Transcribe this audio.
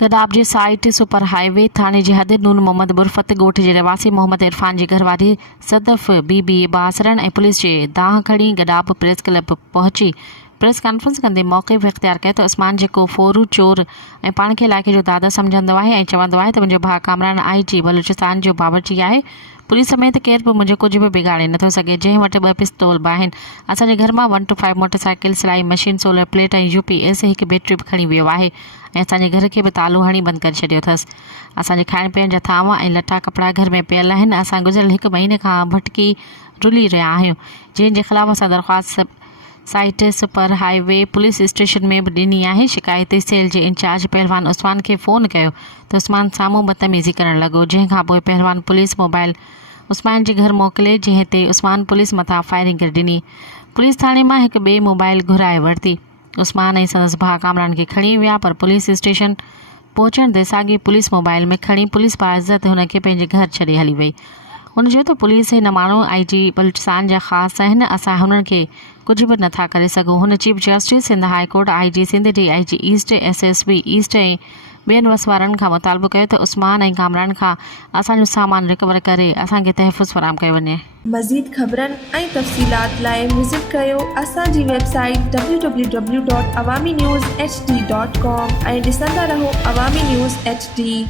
गडाब जी site super highway थाने जी हद नून मोहम्मद बुरफत गोठ जे रवासी मोहम्मद इरफान जी घरवारी सदफ बीबी बासरण ऐं पुलिस जे दाह खणी गडाब प्रेस क्लब पहुची प्रेस कॉन्फ्रेंस कंदे मौक़े बि इख़्तियार कयो त उस्मान जेको फोरू चोर ऐं पाण खे इलाइक़े जो दादा सम्झंदो आहे ऐं चवंदो आहे त मुंहिंजो भाउ कामरान IG बलूचिस्तान जो बावर्ची आहे। पुलिस समेत केर बि मुंहिंजो कुझु बि बिगाड़े नथो सघे। जंहिं वटि 2 पिस्तौल बि आहिनि। असांजे घर मां 125 मोटरसाइकिल सिलाई मशीन सोलर प्लेट ऐं UPS हिकु बैटरी बि खणी वियो आहे ऐं असांजे घर खे बि तालो हणी बंदि करे छॾियो अथसि। असांजे खाइण पीअण जा थांव ऐं लटा कपिड़ा घर में पियल आहिनि। असां गुज़िरियल 1 महीने खां भटकी रुली रहिया आहियूं, जंहिंजे ख़िलाफ़ असां दरख़्वास्त site super highway police station में बि ॾिनी आहे। शिकायती सेल जे इंचार्ज पहलवान उस्मान खे फ़ोन कयो त उस्मान साम्हूं बदतमीज़ी करणु लॻो, जंहिंखां पोइ पहलवान पुलिस मोबाइल उस्मान जे घर मोकिले, जंहिं ते उस्मान पुलिस मथां फायरिंग करे ॾिनी। पुलिस थाणे मां हिकु ॿिए मोबाइल घुराए वरिती। उस्मान ऐं संदसि भाउ कामरान खे खणी विया, पर पुलिस स्टेशन पहुचण ते साॻी पुलिस मोबाइल में खणी पुलिस बाइज़त हुन खे पंहिंजे घर छॾे हली वई। हुन चयो त पुलिस हिन माण्हू IG बलूचिस्तान जा ख़ासि आहिनि, असां हुननि खे कुझु बि नथा करे सघूं। हुन chief justice Sindh high court IG Sindh DIG east SSB east ऐं ॿियनि वसवारनि खां मुतालबो कयो त उस्मान ऐं कामरान खां असांजो सामान रिकवर करे असांखे तहफ़ुज़ फराहम कयो वञे। मज़ीद ख़बरनि ऐं तफ़सीलात लाइ विज़िट कयो असांजी वेबसाइट www.awamiNewsHD.com ऐं ॾिसंदा रहो अवामी न्यूज़ HD।